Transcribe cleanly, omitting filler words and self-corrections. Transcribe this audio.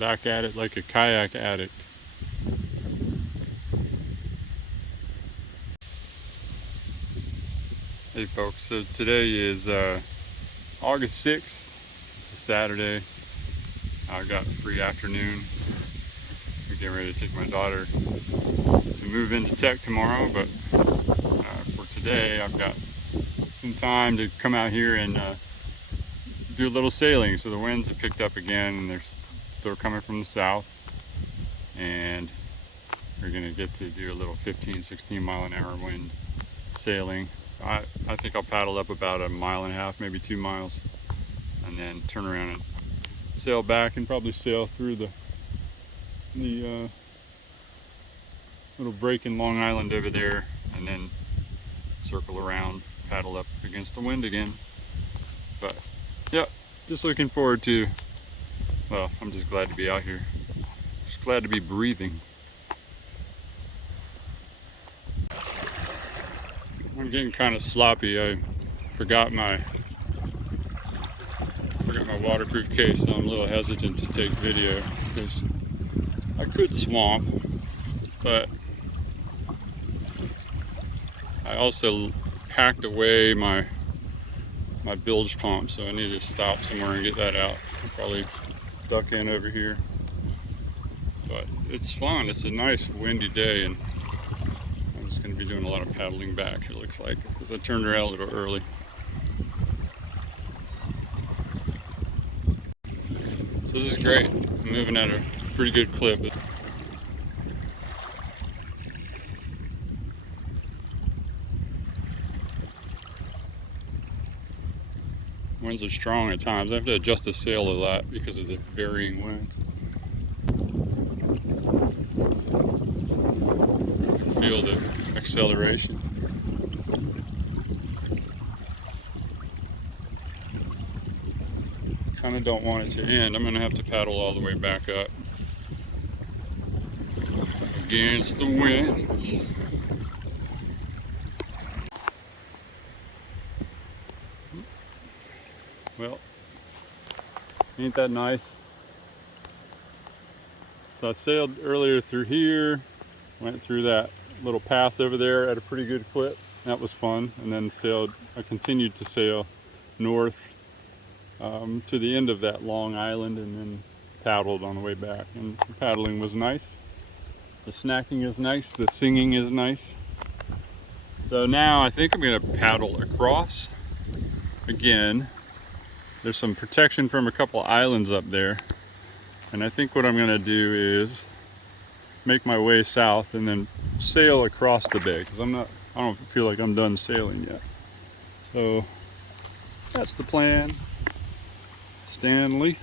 back at it like a kayak addict. Hey folks, so today is August 6th. It's a Saturday. I got a free afternoon. We're getting ready to take my daughter to move into tech tomorrow, but for today I've got some time to come out here and do a little sailing. So the winds have picked up again and they're still coming from the south, and we're gonna get to do a little 15-16 mile an hour wind sailing. I think I'll paddle up about 1.5 miles, maybe 2 miles, and then turn around and sail back and probably sail through the little break in Long Island over there, and then circle around, paddle up against the wind again. But yeah, just looking forward to, well, I'm just glad to be out here. Just glad to be breathing. I'm getting kind of sloppy. I forgot my waterproof case, so I'm a little hesitant to take video because I could swamp, but I also packed away my bilge pump, so I need to stop somewhere and get that out. I'll probably duck in over here, but it's fun. It's a nice windy day, and I'm just going to be doing a lot of paddling back, it looks like, because I turned around a little early. So this is great. I'm moving at a pretty good clip. Winds are strong at times. I have to adjust the sail a lot because of the varying winds. Feel the acceleration. Kind of don't want it to end. I'm going to have to paddle all the way back up against the wind. Well, ain't that nice? So I sailed earlier through here, went through that little path over there at a pretty good clip. That was fun. And then I continued to sail north to the end of that Long Island, and then paddled on the way back. And the paddling was nice. The snacking is nice. The singing is nice. So now I think I'm going to paddle across again. There's some protection from a couple islands up there, and I think what I'm going to do is make my way south and then sail across the bay, because I don't feel like I'm done sailing yet. So that's the plan. Stanley.